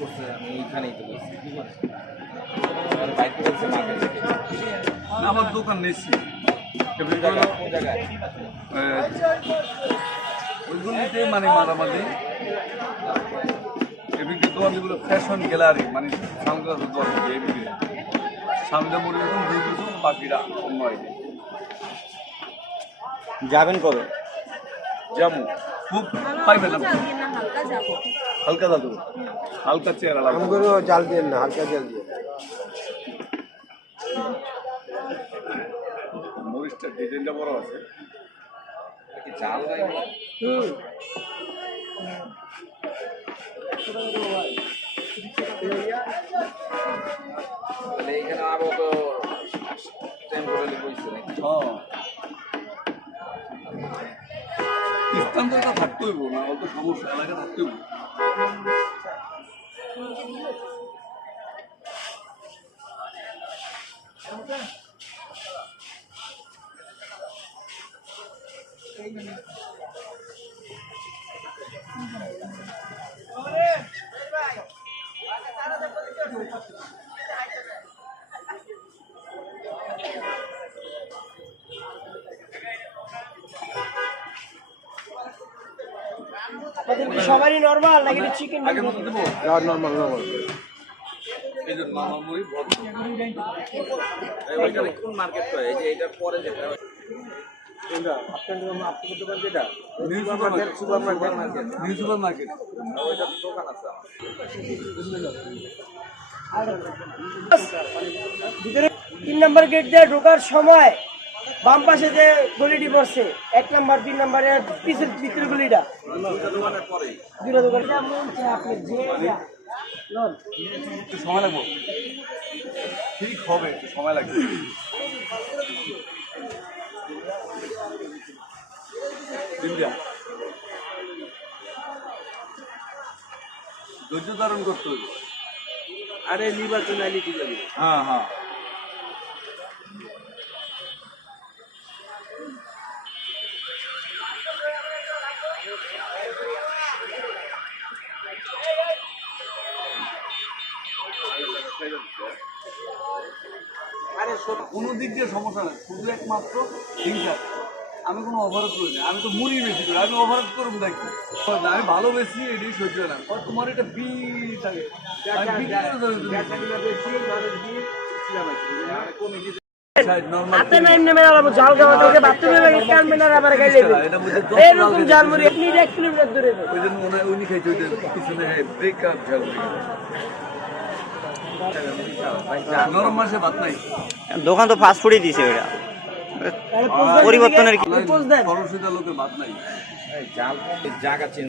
করছে আমি এইখানেই তো বলছি আমার বাইক করেছে মার্কেট থেকে আমার দোকান নিচ্ছি কোন জায়গায় ওইগুলিতে মানে মারামারি এদিকে দোকানগুলো ফ্যাশন গ্যালারি মানে সানগ্লাসের দোকান এদিকে সামনে মরে গেছেন দুই দুজন বাকিরা অন্য আইডি যাবেন কবে? যেমন খুব পাইবেন না হালকা যাবো। হালকা দাদু হালকা চেহারা লাগবে আমগুলো জাল দিয়ে না, হালকা জাল দিয়ে। মরিচটা ডিজাইনটা বড় আছে কি জাল নাই তাহলে এখানে আরো তো টেম্পোরারি বইছে নাকি স্থানটা থাকতে হইব না অত সমস্যা এলাকা থাকতে হইব সবারই নরমাল নাকি চিকেন? আগে মতো দেবো নর্মাল নর্মাল। এই যে নর্মাল মুড়ি ভদ্র ওইখানে কোন মার্কেট করে এই যে এটা পরে যেটা আপনার দোকান যেটা new super market new super market ওইটা দোকান আছে আমার ভিতরে 3 নম্বর গেট দিয়ে ঢোকার সময় বাম পাশে যে গলিটি পড়ছে 1 নাম্বার 2 নাম্বারের পিছের ভিতর গলিটা দোকানের পরে দুটো দোকান আপনি যে লোন একটু সময় লাগবে ঠিক হবে একটু সময় লাগবে দিনটা ধৈর্য ধারণ করতে হবে আরে নির্বাচন আইলি ঠিক আছে। হ্যাঁ হ্যাঁ আরে কোনো দিক দিয়ে সমস্যা নেই শুধু একমাত্র হিংসা আমি কোনো অফারত করি না আমি তো মুড়ি বেশি করি আমি অফারত করুন দেখি আমি ভালো বেশি এটাই সহ্য না তোমার এটা বিল থাকে আমি বিক্রি করে দেবো হাতে নাইম নেমে আলাম জাল খাওয়া তোকে বাথরুমে লাগে কানবে না আবার গাইলে এরকম জালমুড়ি আপনি 1 কিলোমিটার দূরে ওই জন্য মনে হয় উনি খাইছে ওই পিছনে ব্রেকআপ ঝালমুড়ি নরম মাসে ভাত নাই দোকান তো ফাস্ট ফুডই দিছে ওটা পরিবর্তনের খরচ লোকের ভাত নাই জাল জায়গা চেঞ্জ